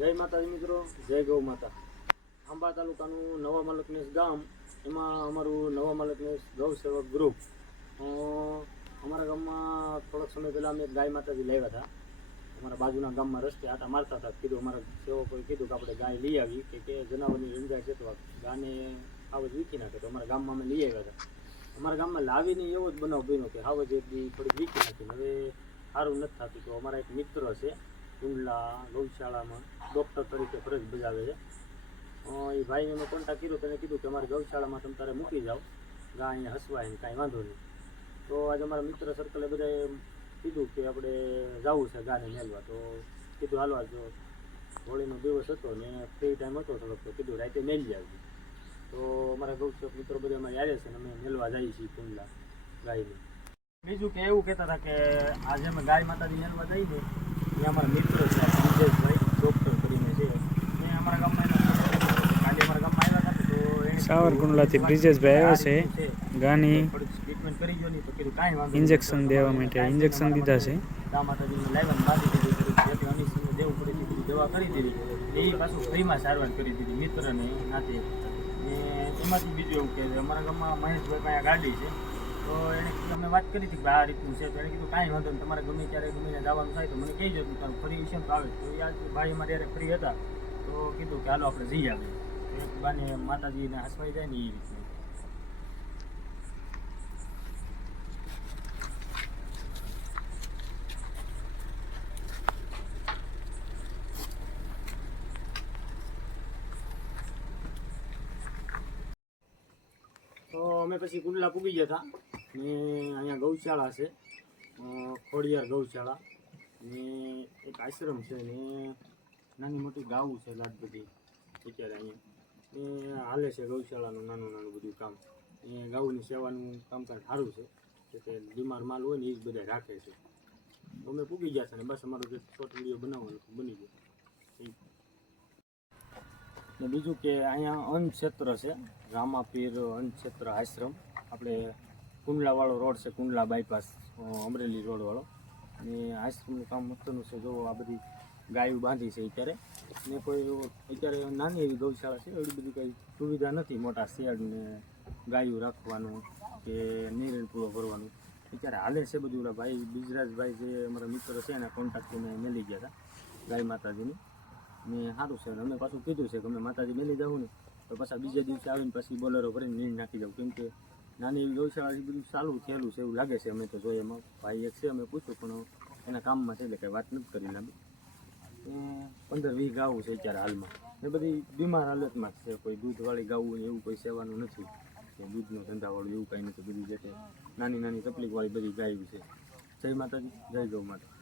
જય માતાજી મિત્રો, જય ગૌ માતા। આંબા તાલુકાનું નવા મલકનેસ ગામ, એમાં અમારું નવા મલકનેસ ગૌ સેવક ગ્રુપ। અમારા ગામમાં થોડોક સમય પહેલાં અમે ગાય માતાજી લાવ્યા હતા। અમારા બાજુના ગામમાં રસ્તે આટા મારતા હતા, કીધું અમારા સેવકોએ કીધું કે આપણે ગાય લઈ આવી કે જનાવરની રંજાય છે તો ગાને હાવજ વીખી નાખે, તો અમારા ગામમાં અમે લઈ આવ્યા હતા। અમારા ગામમાં લાવીને એવો જ બનાવ બન્યો કે હાવજ એક દી થોડીક વીખી નાખી, હવે સારું નથી થતું। તો અમારા એક મિત્ર છે કુંડલા ગૌશાળામાં ડૉક્ટર તરીકે ફરજ બજાવે છે, એ ભાઈને મેં કોન્ટેક્ટ કર્યો, તેને કીધું કે અમારી ગૌશાળામાં તમે તારે મૂકી જાઓ, ગા અહીંયા હસવાય ને કાંઈ વાંધો નહીં। તો આજે અમારા મિત્ર સર્કલે બધાએ કીધું કે આપણે જવું છે ગાને મેળવા, તો કીધું હાલો આજ હોળીનો દિવસ હતો ને ફ્રી ટાઈમ હતો થોડોક, તો કીધું રાતે મેળવી આવી। તો અમારા ગૌસેવક મિત્રો બધા અમારે આવ્યા છે ને અમે મેળવા જઈએ છીએ કુંડલા ગાયને। બીજું કે એવું કહેતા હતા કે આજે અમે ગાય માતાજી મેળવા જઈએ ને, એ અમારા મિત્ર છે વિજયભાઈ ડૉક્ટર કરીને છે, એ અમારા ગામમાં કાલે અમારા ગામમાં આવ્યા હતા, તો સાવરકુંડલાથી બ્રિજેશભાઈ આવ્યા છે ગાની ટ્રીટમેન્ટ કરી ગયો નહીં, તો કીધું કાંઈ વાંધો ઇન્જેક્શન દેવા માટે ઇન્જેક્શન દીધા છે। ગા માતાજીને લાવ્યા બાંધી દીધી, જેથી અનિશ્ચિત દેવું પડી દીધી, દવા કરી દીધી, એ પાછું ફ્રીમાં સારવાર કરી દીધી મિત્રને નાતે। ને એમાંથી બીજું એવું કે અમારા ગામમાં મહેશભાઈ પાસે ગાડી છે, તો એણે અમે વાત કરી હતી કે આ રીતનું છે, તો એણે કીધું કાંઈ વાંધો નહીં, તમારે ગમે ત્યારે ગમે જવાનું થાય તો મને કહેજો, તારું ફ્રી છે તો આવે। તો એ આજ ભાઈ અમારે જ્યારે ફ્રી હતા તો કીધું કે હાલો આપણે જઈ આવીએ, એક બાને માતાજીને હસવાઈ જાય ને એ રીતનું। તો અમે પછી કુંડલા પૂગી ગયા હતા ને અહીંયા ગૌશાળા છે, ખોડિયાર ગૌશાળા ને એક આશ્રમ છે ને નાની મોટી ગાવું છે લાટ બધી અત્યારે અહીંયા એ હાલે છે ગૌશાળાનું નાનું નાનું બધું કામ। એ ગાઉની સેવાનું કામકાજ સારું છે, કે બીમાર માલ હોય ને એ જ બધા રાખે છે। તો અમે પૂગી ગયા છે ને બસ અમારો જે શોર્ટ વિડીયો બનાવવાનું બની ગયો। ને બીજું કે અહીંયા અન્નક્ષેત્ર છે, રામાપીર અન્નક્ષેત્ર આશ્રમ, આપણે કુંડલાવાળો રોડ છે, કુંડલા બાયપાસ અમરેલી રોડવાળો, ને આશ્રમનું કામ મસ્તનું છે। જો આ બધી ગાયું બાંધી છે અત્યારે, ને કોઈ અત્યારે નાની એવી ગૌશાળા છે, એવી બધી કંઈ સુવિધા નથી, મોટા શેડ ને ગાયું રાખવાનું કે નીરણ પૂરો ભરવાનું અત્યારે હાલે છે બધું। ઓલા ભાઈ બિજરાજભાઈ જે અમારા મિત્ર છે એના કોન્ટેક્ટથી મેં મેળી ગયા હતા ગાય માતાજીની, ને સારું છે। અમે પાછું કીધું છે કે અમે માતાજી મેળી જાઉં ને તો પાછા બીજા દિવસે આવીને પછી બોલેરો ભરીને નીણ નાખી જાઉં, કેમ કે નાની એવી ગૌશાળાથી બધું ચાલુ થયેલું છે એવું લાગે છે। અમે તો જોઈએ એમાં ભાઈ એક છે, અમે પૂછ્યું પણ એના કામમાં છે એટલે કંઈ વાત નથી કરી લાંબી। 15-20 ગાવું છે અત્યારે હાલમાં, એ બધી બીમાર હાલતમાં છે, કોઈ દૂધવાળી ગાવું ને એવું કોઈ સેવાનું નથી કે દૂધનો ધંધાવાળું એવું કાંઈ નથી, બધી જે નાની નાની તકલીફવાળી બધી ગાયું છે। જય માતાજી, જય ગૌ માતા।